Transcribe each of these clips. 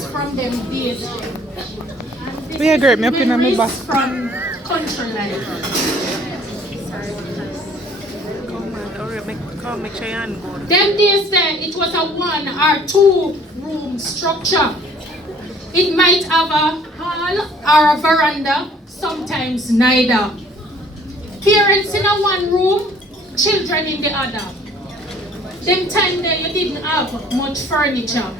memories from them days. We agree, me up in my Memories from country life. Make sure you go. Them days there, it was a 1 or 2 room structure. It might have a hall or a veranda, sometimes neither. Parents in a 1 room, children in the other. Them time there you didn't have much furniture.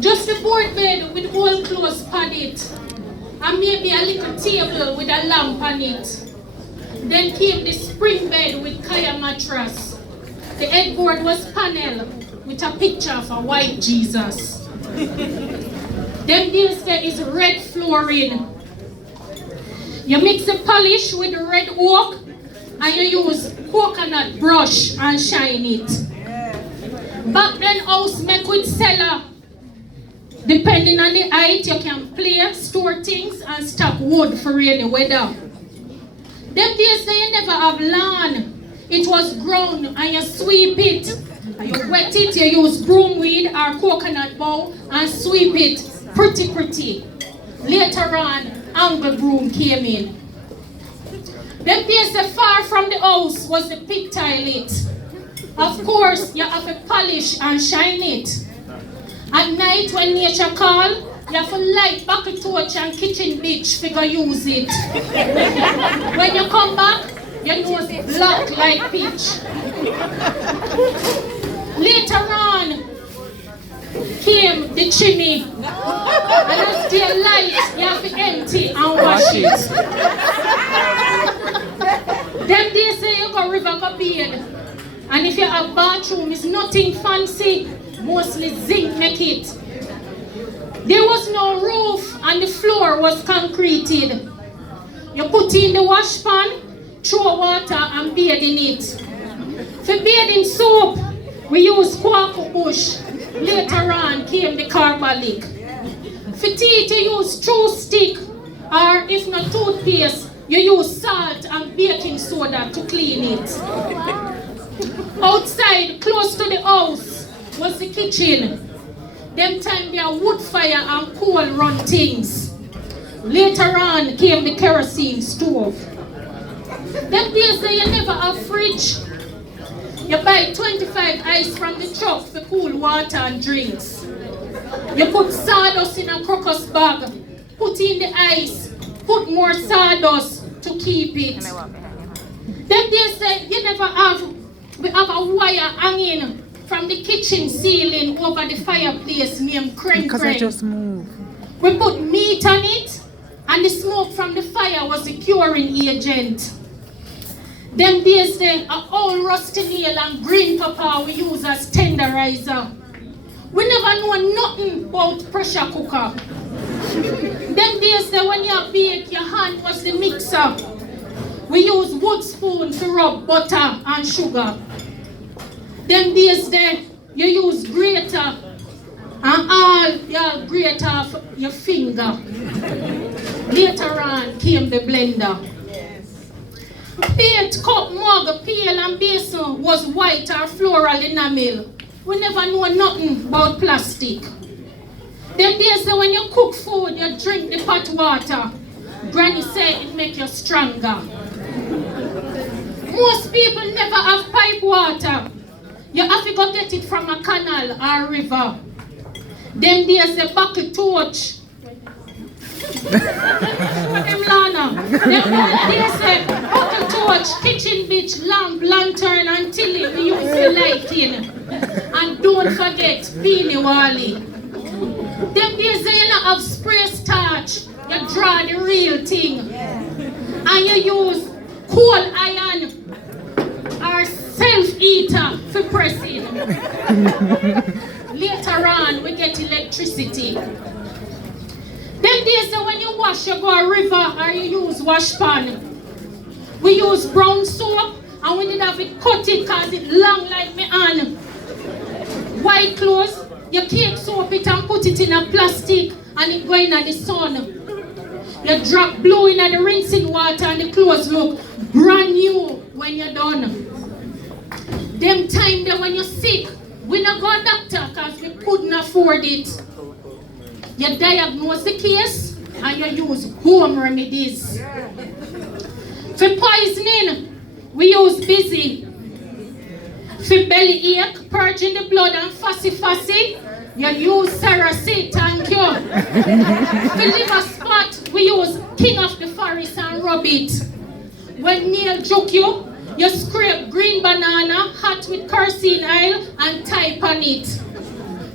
Just a board bed with old clothes on it, and maybe a little table with a lamp on it. Then came the spring bed with kaya mattress. The headboard was panel with a picture of a white Jesus. Then there is red flooring. You mix the polish with the red oak and you use coconut brush and shine it. Back then house make with cellar. Depending on the height, you can play, store things and stock wood for rainy weather. Them days they never have lawn. It was ground and you sweep it. You wet it, you use broom weed or coconut bowl and sweep it pretty. Later on, angle broom came in. Them days far from the house was the pig toilet. Of course, you have to polish and shine it. At night when nature call, you have to light bucket torch and kitchen bitch figure use it. When you come back, your nose black like pitch. Later on came the chimney. And as the light, you have to empty and wash it. Them days say you go river go bathe. And if you have bathroom, it's nothing fancy. Mostly zinc make it. There was no roof and the floor was concreted. You put in the wash pan, throw water and bathe in it. For bathing soap, we use quaco bush. Later on came the carbolic. For teeth, you use chew stick, or if not toothpaste, you use salt and baking soda to clean it. Outside, close to the house, was the kitchen. Them time there wood fire and coal run things. Later on came the kerosene stove. Them days there you never have fridge. You buy 25 ice from the truck for cool water and drinks. You put sawdust in a crocus bag, put in the ice, put more sawdust to keep it. Them days there you never have, we have a wire hanging from the kitchen ceiling over the fireplace named crane. Because I just moved. We put meat on it, and the smoke from the fire was the curing agent. Them days there, a old rusty nail and green pepper we use as tenderizer. We never know nothing about pressure cooker. Them days there, when you bake, your hand was the mixer. We use wood spoon to rub butter and sugar. Them days there, you use grater and all your grate off your finger. Later on came the blender. Plate, cup, mug, pail and basin was white or floral enamel. We never know nothing about plastic. Them days when you cook food, you drink the hot water. Granny said it make you stronger. Most people never have pipe water. You have to go get it from a canal or river. Them days the bucket torch. Them days bucket torch, kitchen bitch, lamp, lantern and tilly we use the lighting. And don't forget Beanie Wally. Them days you not have spray starch. You draw the real thing. And you use coal iron or self-eater for pressing. Later on, we get electricity. Them days when you wash, you go a river or you use wash pan. We use brown soap and we need to have it cut it because it long like me hand. White clothes, you cake soap it and put it in a plastic and it go in the sun. You drop blue in the rinsing water and the clothes look brand new when you're done. Them time there when you're sick, We not go doctor because we couldn't afford it. You diagnose the case and you use home remedies. For poisoning, we use busy. For belly ache, purging the blood and fussy, you use Ceracid, thank you. For liver spot, we use King of the Forest and rub it. When nail juke you, you scrape green banana, hot with kerosene oil and type on it.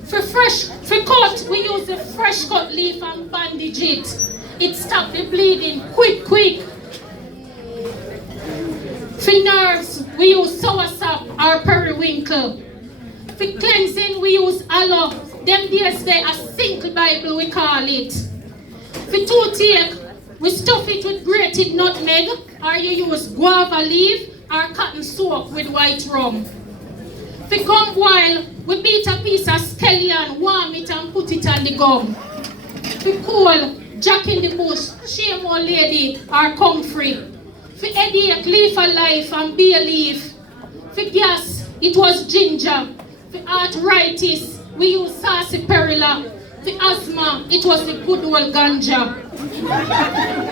For cut, we use the fresh cut leaf and bandage it. It stops the bleeding quick. For nerves, we use soursop or periwinkle. For cleansing, we use aloe. Them days they a single Bible we call it. For toothache, we stuff it with grated nutmeg, or you use guava leaf or cotton soap with white rum. For gum boil, we beat a piece of scallion, warm it and put it on the gum. For cool, jack in the bush, shame old lady or comfrey. For headache, leaf of life and bay leaf. For gas, it was ginger. For arthritis, we use sarsaparilla. For asthma, it was the good old ganja.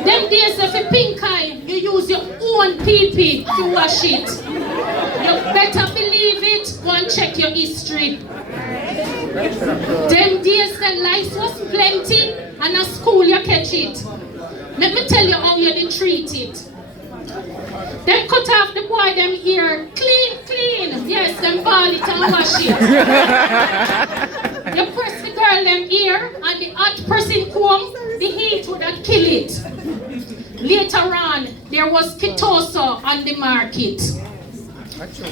Them days for pink eye, you use your own pee-pee to wash it. You better believe it, go and check your history. Them days the life was plenty and at school you catch it. Let me tell you how you did treat it. Them cut off the boy them ear, clean. Yes, them ball it and wash it. You press the girl them ear and the hot pressing comb, the heat would have kill it. Later on, there was Kitoso on the market.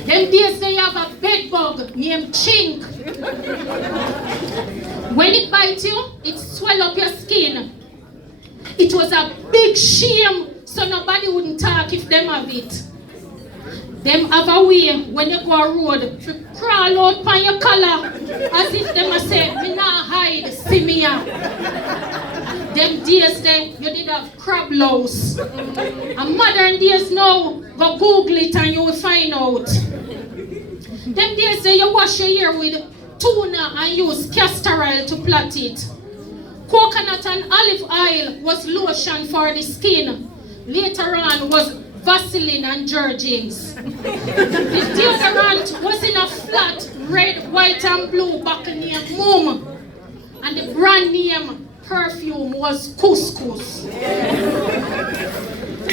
Them days they have a bed bug named chink. When it bites you, it swell up your skin. It was a big shame, so nobody wouldn't talk if them have it. Them have a way when you go a road to crawl out on your collar as if them a say, me not hide, see me here. Them days then you did have crab louse. And modern days now, go Google it and you will find out. Them days then you wash your hair with tuna and use castor oil to plait it. Coconut and olive oil was lotion for the skin. Later on was Vaseline and Jergens. The deodorant was in a flat red, white and blue bottle named Mum. And the brand name perfume was Couscous.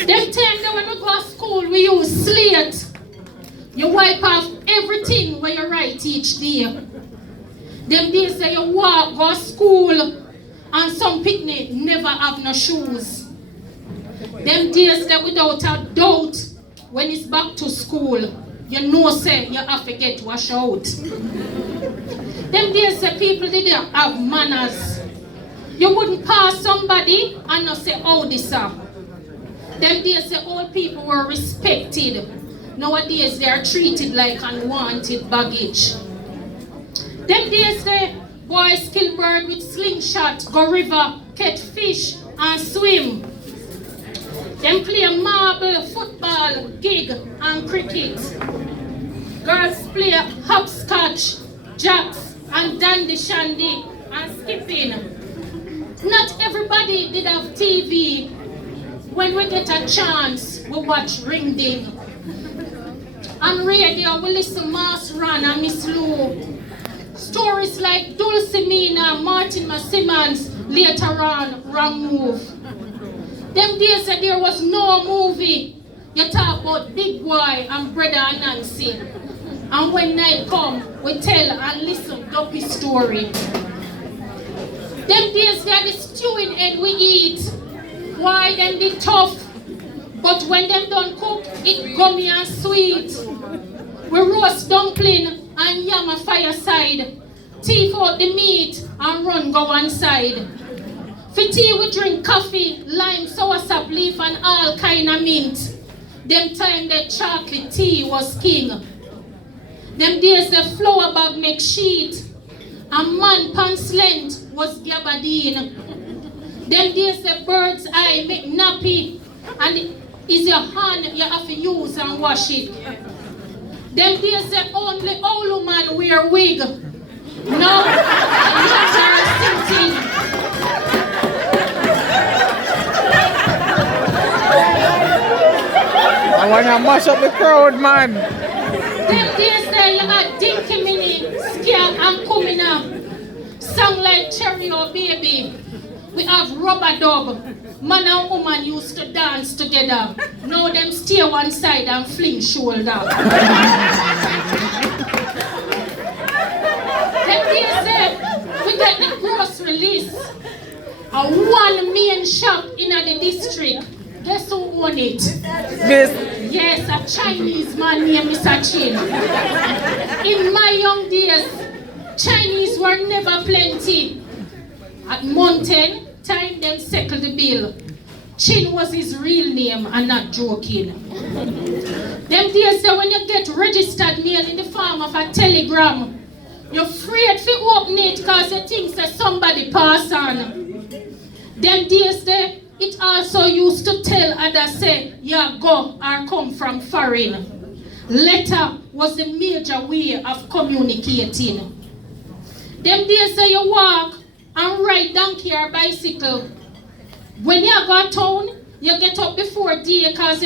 Them time when we go to school, we use slate. You wipe off everything when you write each day. Them days that you walk, go to school, and some picnic never have no shoes. Them days that without a doubt, when it's back to school, you know say you have to get washed out. Them days that people didn't have manners. You wouldn't pass somebody and not say, oh, this up. Them days that old people were respected. Nowadays they are treated like unwanted baggage. Them days the boys kill bird with slingshot, go river, catch fish and swim. Them play marble, football, gig and cricket. Girls play hopscotch, jacks and dandy shandy and skipping. Not everybody did have TV. When we get a chance, we watch Ring Ding. On radio, we listen Mass Ran and Miss Lou. Stories like Dulcimina, Martin Simmons, later on, Wrong Move. Them days that there was no movie, you talk about Big Boy and Brother and Nancy. And when night come, we tell and listen Duppy story. Them days they are the stewing egg we eat. Why them they tough? But when them don't cook, it gummy and sweet. We roast dumpling and yam a fireside. Teeth out the meat and run go one side. For tea we drink coffee, lime, soursop leaf and all kind of mint. Them time that chocolate tea was king. Them days the flour bag make sheet. And man pants length was gabardine. Them days the bird's eye make nappy. And is your hand you have to use and wash it. Them days say only old man wear wig. Now, youths are sitting. I wanna mash up the crowd, man. Them days say you got Dinky Mini, Scare and coming up. Song like Cherry or Baby. We have Rubber Dub. Man and woman used to dance together. Now them stay one side and fling shoulder. Them days say we get the gross release. A one main shop in the district. Guess who own it? This. Yes, a Chinese man named Mr. Chin. In my young days, Chinese were never plenty. At Mountain, time them settle the bill. Chin was his real name and not joking. Them days say when you get registered mail in the form of a telegram, you're afraid to open it because you think that somebody pass on. Them days say it also used to tell others say, yeah, go or come from foreign. Letter was the major way of communicating. Them days say you walk and ride donkey or bicycle. When you go to town, you get up before day because